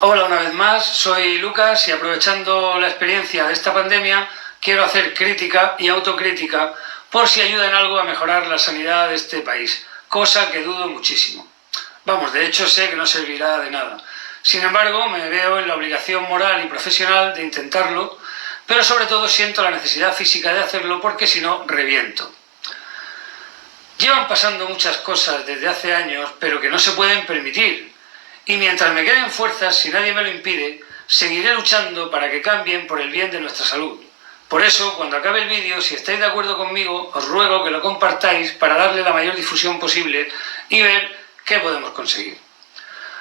Hola una vez más, soy Lucas y aprovechando la experiencia de esta pandemia quiero hacer crítica y autocrítica por si ayuda en algo a mejorar la sanidad de este país, cosa que dudo muchísimo. Vamos, de hecho sé que no servirá de nada. Sin embargo, me veo en la obligación moral y profesional de intentarlo, pero sobre todo siento la necesidad física de hacerlo porque si no, reviento. Llevan pasando muchas cosas desde hace años, pero que no se pueden permitir. Y mientras me queden fuerzas, si nadie me lo impide, seguiré luchando para que cambien por el bien de nuestra salud. Por eso, cuando acabe el vídeo, si estáis de acuerdo conmigo, os ruego que lo compartáis para darle la mayor difusión posible y ver qué podemos conseguir.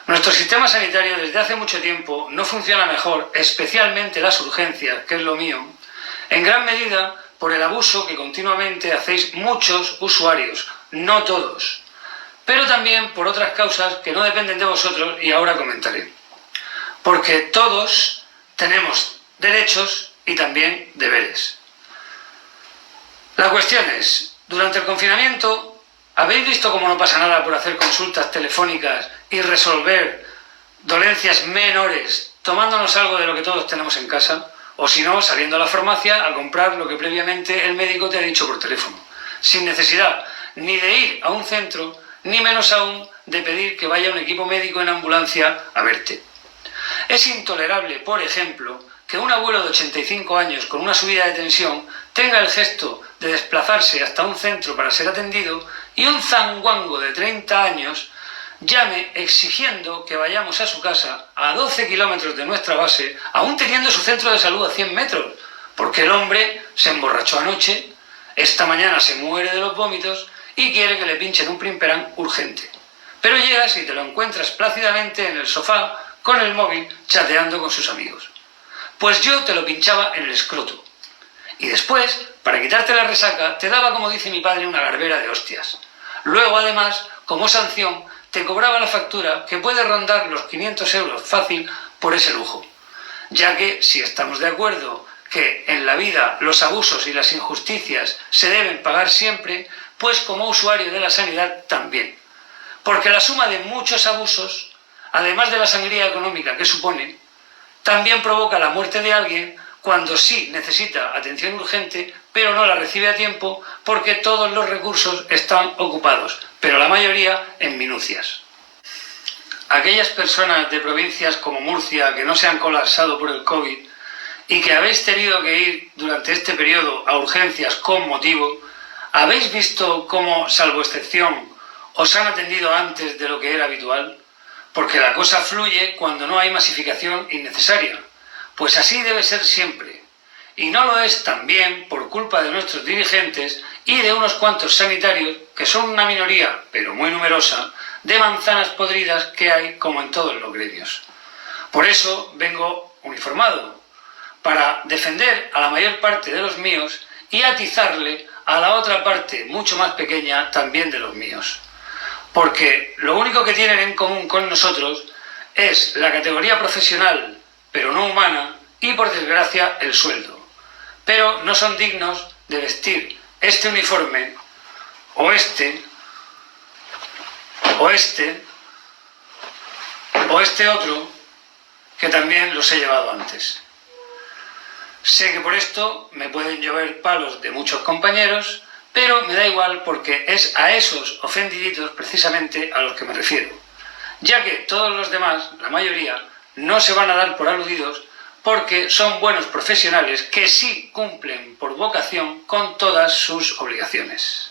Nuestro sistema sanitario desde hace mucho tiempo no funciona mejor, especialmente las urgencias, que es lo mío, en gran medida por el abuso que continuamente hacéis muchos usuarios, no todos, pero también por otras causas que no dependen de vosotros y ahora comentaré. Porque todos tenemos derechos y también deberes. La cuestión es, durante el confinamiento, ¿habéis visto cómo no pasa nada por hacer consultas telefónicas y resolver dolencias menores tomándonos algo de lo que todos tenemos en casa? O si no, saliendo a la farmacia a comprar lo que previamente el médico te ha dicho por teléfono, sin necesidad ni de ir a un centro, ni menos aún de pedir que vaya un equipo médico en ambulancia a verte. Es intolerable, por ejemplo, que un abuelo de 85 años con una subida de tensión tenga el gesto de desplazarse hasta un centro para ser atendido y un zanguango de 30 años llame exigiendo que vayamos a su casa a 12 kilómetros de nuestra base, aún teniendo su centro de salud a 100 metros, porque el hombre se emborrachó anoche, esta mañana se muere de los vómitos y quiere que le pinchen un primperán urgente. Pero llegas y te lo encuentras plácidamente en el sofá con el móvil chateando con sus amigos. Pues yo te lo pinchaba en el escroto. Y después, para quitarte la resaca, te daba, como dice mi padre, una garbera de hostias. Luego, además, como sanción, te cobraba la factura que puede rondar los 500 euros fácil por ese lujo. Ya que, si estamos de acuerdo que en la vida los abusos y las injusticias se deben pagar siempre, pues como usuario de la sanidad también. Porque la suma de muchos abusos, además de la sangría económica que supone, también provoca la muerte de alguien cuando sí necesita atención urgente, pero no la recibe a tiempo porque todos los recursos están ocupados, pero la mayoría en minucias. Aquellas personas de provincias como Murcia que no se han colapsado por el COVID y que habéis tenido que ir durante este periodo a urgencias con motivo, ¿habéis visto cómo, salvo excepción, os han atendido antes de lo que era habitual? Porque la cosa fluye cuando no hay masificación innecesaria. Pues así debe ser siempre. Y no lo es también por culpa de nuestros dirigentes y de unos cuantos sanitarios, que son una minoría, pero muy numerosa, de manzanas podridas que hay como en todos los gremios. Por eso vengo uniformado, para defender a la mayor parte de los míos y atizarle a la otra parte mucho más pequeña también de los míos. Porque lo único que tienen en común con nosotros es la categoría profesional, pero no humana, y por desgracia el sueldo. Pero no son dignos de vestir este uniforme, o este otro, que también los he llevado antes. Sé que por esto me pueden llover palos de muchos compañeros, pero me da igual porque es a esos ofendiditos precisamente a los que me refiero, ya que todos los demás, la mayoría, no se van a dar por aludidos porque son buenos profesionales que sí cumplen por vocación con todas sus obligaciones.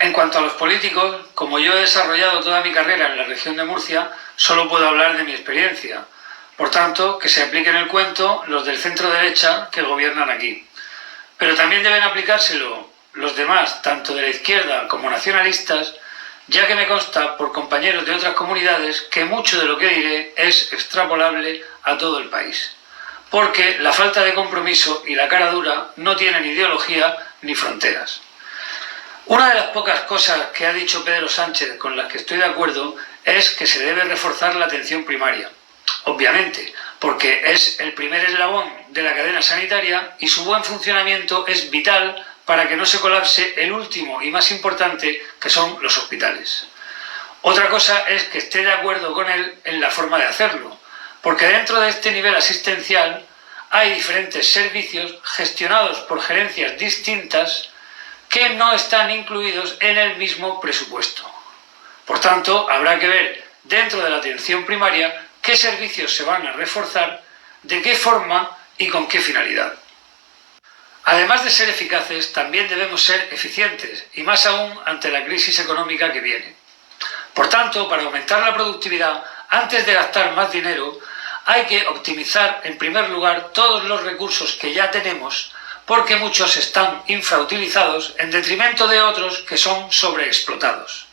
En cuanto a los políticos, como yo he desarrollado toda mi carrera en la región de Murcia, solo puedo hablar de mi experiencia. Por tanto, que se apliquen el cuento los del centro derecha que gobiernan aquí. Pero también deben aplicárselo los demás, tanto de la izquierda como nacionalistas, ya que me consta por compañeros de otras comunidades que mucho de lo que diré es extrapolable a todo el país. Porque la falta de compromiso y la cara dura no tienen ideología ni fronteras. Una de las pocas cosas que ha dicho Pedro Sánchez con las que estoy de acuerdo es que se debe reforzar la atención primaria. Obviamente, porque es el primer eslabón de la cadena sanitaria y su buen funcionamiento es vital para que no se colapse el último y más importante, que son los hospitales. Otra cosa es que esté de acuerdo con él en la forma de hacerlo, porque dentro de este nivel asistencial hay diferentes servicios gestionados por gerencias distintas que no están incluidos en el mismo presupuesto. Por tanto, habrá que ver dentro de la atención primaria qué servicios se van a reforzar, de qué forma y con qué finalidad. Además de ser eficaces, también debemos ser eficientes, y más aún ante la crisis económica que viene. Por tanto, para aumentar la productividad, antes de gastar más dinero, hay que optimizar en primer lugar todos los recursos que ya tenemos, porque muchos están infrautilizados en detrimento de otros que son sobreexplotados.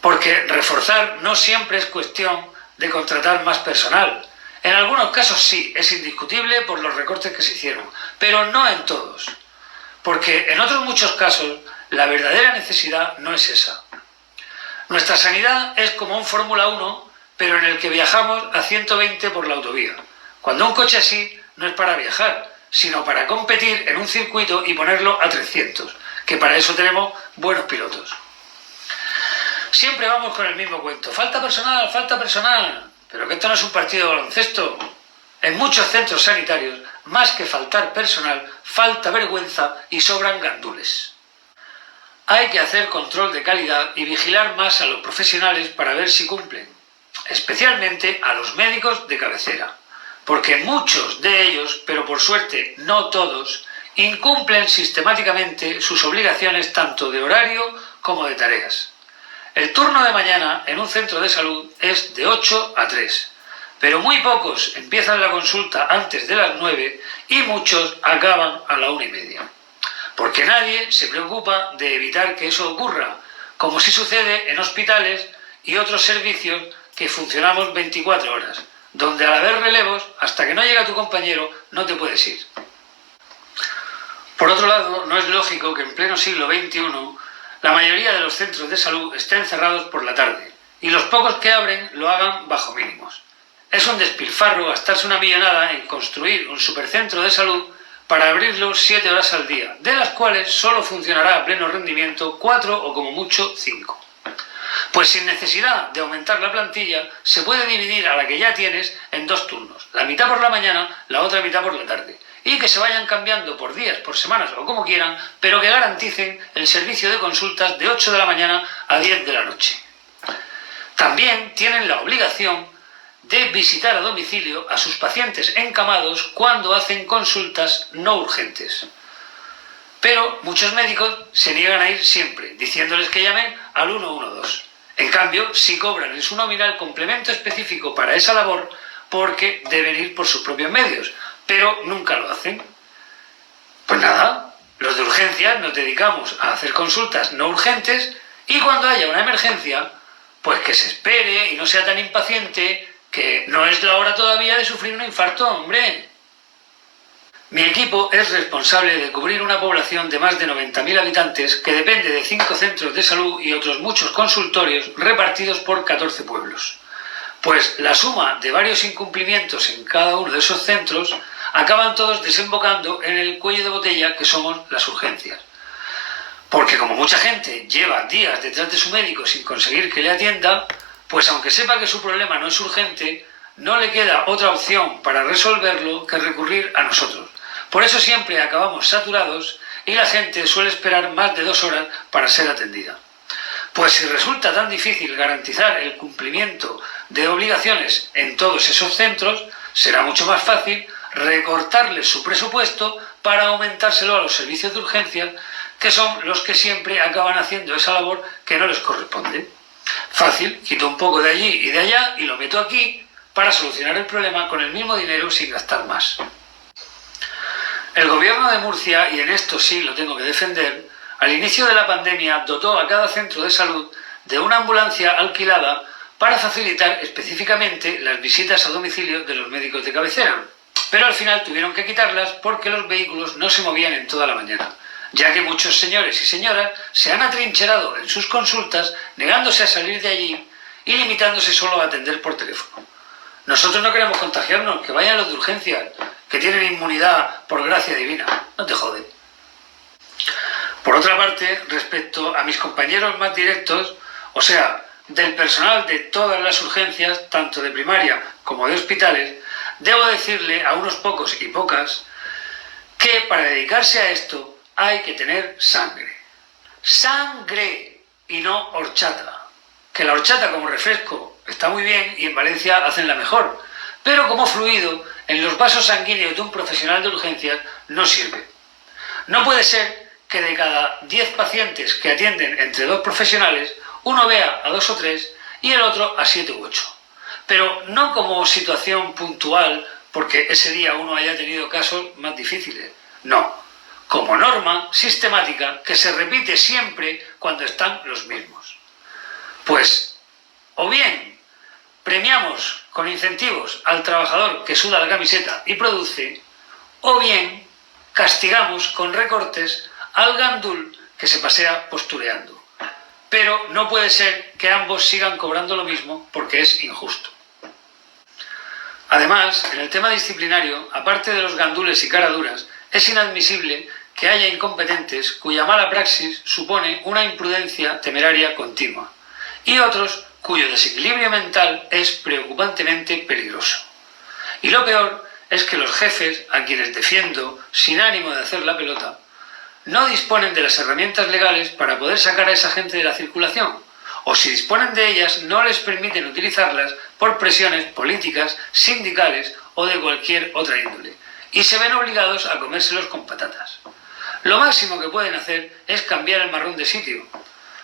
Porque reforzar no siempre es cuestión de contratar más personal. En algunos casos sí, es indiscutible por los recortes que se hicieron, pero no en todos. Porque en otros muchos casos la verdadera necesidad no es esa. Nuestra sanidad es como un Fórmula 1, pero en el que viajamos a 120 por la autovía. Cuando un coche así no es para viajar, sino para competir en un circuito y ponerlo a 300, que para eso tenemos buenos pilotos. Siempre vamos con el mismo cuento. Falta personal. Pero que esto no es un partido de baloncesto. En muchos centros sanitarios, más que faltar personal, falta vergüenza y sobran gandules. Hay que hacer control de calidad y vigilar más a los profesionales para ver si cumplen, especialmente a los médicos de cabecera, porque muchos de ellos, pero por suerte no todos, incumplen sistemáticamente sus obligaciones tanto de horario como de tareas. El turno de mañana en un centro de salud es de 8 a 3, pero muy pocos empiezan la consulta antes de las 9 y muchos acaban a la 1:30. Porque nadie se preocupa de evitar que eso ocurra, como sí sucede en hospitales y otros servicios que funcionamos 24 horas, donde al haber relevos, hasta que no llega tu compañero, no te puedes ir. Por otro lado, no es lógico que en pleno siglo XXI la mayoría de los centros de salud estén cerrados por la tarde, y los pocos que abren lo hagan bajo mínimos. Es un despilfarro gastarse una millonada en construir un supercentro de salud para abrirlo 7 horas al día, de las cuales solo funcionará a pleno rendimiento 4 o como mucho 5. Pues sin necesidad de aumentar la plantilla, se puede dividir a la que ya tienes en 2 turnos, la mitad por la mañana, la otra mitad por la tarde, y que se vayan cambiando por días, por semanas o como quieran, pero que garanticen el servicio de consultas de 8 de la mañana a 10 de la noche. También tienen la obligación de visitar a domicilio a sus pacientes encamados cuando hacen consultas no urgentes. Pero muchos médicos se niegan a ir siempre, diciéndoles que llamen al 112. En cambio, sí cobran en su nómina el complemento específico para esa labor porque deben ir por sus propios medios, pero nunca lo hacen. Pues nada, los de urgencias nos dedicamos a hacer consultas no urgentes y cuando haya una emergencia, pues que se espere y no sea tan impaciente, que no es la hora todavía de sufrir un infarto, hombre. Mi equipo es responsable de cubrir una población de más de 90.000 habitantes que depende de 5 centros de salud y otros muchos consultorios repartidos por 14 pueblos. Pues la suma de varios incumplimientos en cada uno de esos centros acaban todos desembocando en el cuello de botella que somos las urgencias. Porque como mucha gente lleva días detrás de su médico sin conseguir que le atienda, pues aunque sepa que su problema no es urgente, no le queda otra opción para resolverlo que recurrir a nosotros. Por eso siempre acabamos saturados y la gente suele esperar más de 2 horas para ser atendida. Pues si resulta tan difícil garantizar el cumplimiento de obligaciones en todos esos centros, será mucho más fácil recortarles su presupuesto para aumentárselo a los servicios de urgencias, que son los que siempre acaban haciendo esa labor que no les corresponde. Fácil, quito un poco de allí y de allá y lo meto aquí para solucionar el problema con el mismo dinero sin gastar más. El gobierno de Murcia, y en esto sí lo tengo que defender, al inicio de la pandemia dotó a cada centro de salud de una ambulancia alquilada para facilitar específicamente las visitas a domicilio de los médicos de cabecera. Pero al final tuvieron que quitarlas porque los vehículos no se movían en toda la mañana, ya que muchos señores y señoras se han atrincherado en sus consultas negándose a salir de allí y limitándose solo a atender por teléfono. Nosotros no queremos contagiarnos, que vayan los de urgencias, que tienen inmunidad por gracia divina, no te jode. Por otra parte, respecto a mis compañeros más directos, o sea, del personal de todas las urgencias, tanto de primaria como de hospitales, debo decirle a unos pocos y pocas que para dedicarse a esto hay que tener sangre. Sangre y no horchata. Que la horchata como refresco está muy bien y en Valencia hacen la mejor, pero como fluido en los vasos sanguíneos de un profesional de urgencias no sirve. No puede ser que de cada 10 pacientes que atienden entre 2 profesionales, uno vea a 2 o 3 y el otro a 7 u 8. Pero no como situación puntual porque ese día uno haya tenido casos más difíciles. No, como norma sistemática que se repite siempre cuando están los mismos. Pues, o bien premiamos con incentivos al trabajador que suda la camiseta y produce, o bien castigamos con recortes al gandul que se pasea postureando. Pero no puede ser que ambos sigan cobrando lo mismo porque es injusto. Además, en el tema disciplinario, aparte de los gandules y caraduras, es inadmisible que haya incompetentes cuya mala praxis supone una imprudencia temeraria continua y otros cuyo desequilibrio mental es preocupantemente peligroso. Y lo peor es que los jefes, a quienes defiendo sin ánimo de hacer la pelota, no disponen de las herramientas legales para poder sacar a esa gente de la circulación, o si disponen de ellas no les permiten utilizarlas por presiones políticas, sindicales o de cualquier otra índole, y se ven obligados a comérselos con patatas. Lo máximo que pueden hacer es cambiar el marrón de sitio,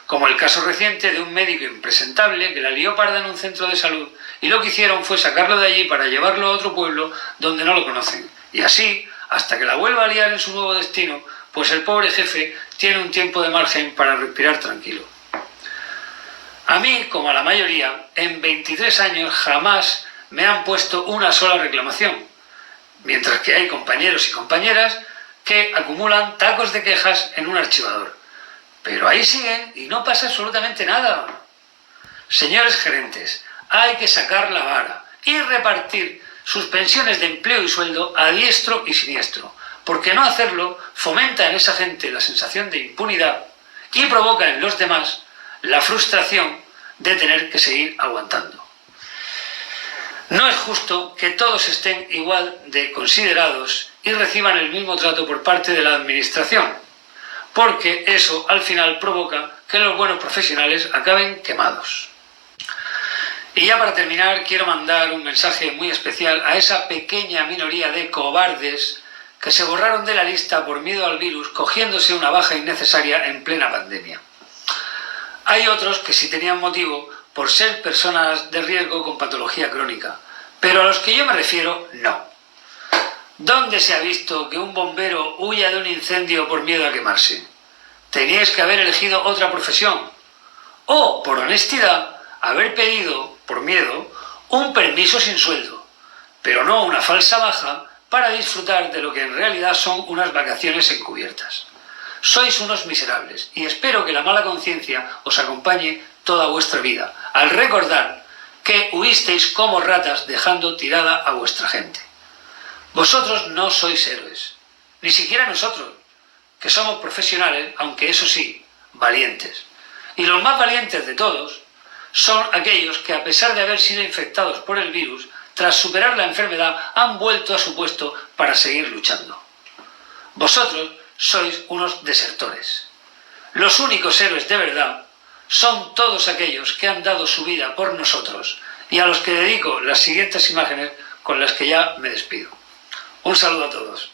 como el caso reciente de un médico impresentable que la lió parda en un centro de salud y lo que hicieron fue sacarlo de allí para llevarlo a otro pueblo donde no lo conocen. Y así, hasta que la vuelva a liar en su nuevo destino, pues el pobre jefe tiene un tiempo de margen para respirar tranquilo. A mí, como a la mayoría, en 23 años jamás me han puesto una sola reclamación, mientras que hay compañeros y compañeras que acumulan tacos de quejas en un archivador. Pero ahí siguen y no pasa absolutamente nada. Señores gerentes, hay que sacar la vara y repartir suspensiones de empleo y sueldo a diestro y siniestro, porque no hacerlo fomenta en esa gente la sensación de impunidad y provoca en los demás la frustración de tener que seguir aguantando. No es justo que todos estén igual de considerados y reciban el mismo trato por parte de la administración, porque eso al final provoca que los buenos profesionales acaben quemados. Y ya para terminar quiero mandar un mensaje muy especial a esa pequeña minoría de cobardes que se borraron de la lista por miedo al virus cogiéndose una baja innecesaria en plena pandemia. Hay otros que sí tenían motivo por ser personas de riesgo con patología crónica, pero a los que yo me refiero no. ¿Dónde se ha visto que un bombero huya de un incendio por miedo a quemarse? Teníais que haber elegido otra profesión. O, por honestidad, haber pedido, por miedo, un permiso sin sueldo, pero no una falsa baja para disfrutar de lo que en realidad son unas vacaciones encubiertas. Sois unos miserables y espero que la mala conciencia os acompañe toda vuestra vida, al recordar que huisteis como ratas dejando tirada a vuestra gente. Vosotros no sois héroes, ni siquiera nosotros, que somos profesionales, aunque eso sí, valientes. Y los más valientes de todos son aquellos que, a pesar de haber sido infectados por el virus, tras superar la enfermedad han vuelto a su puesto para seguir luchando. Vosotros sois unos desertores. Los únicos héroes de verdad son todos aquellos que han dado su vida por nosotros y a los que dedico las siguientes imágenes con las que ya me despido. Un saludo a todos.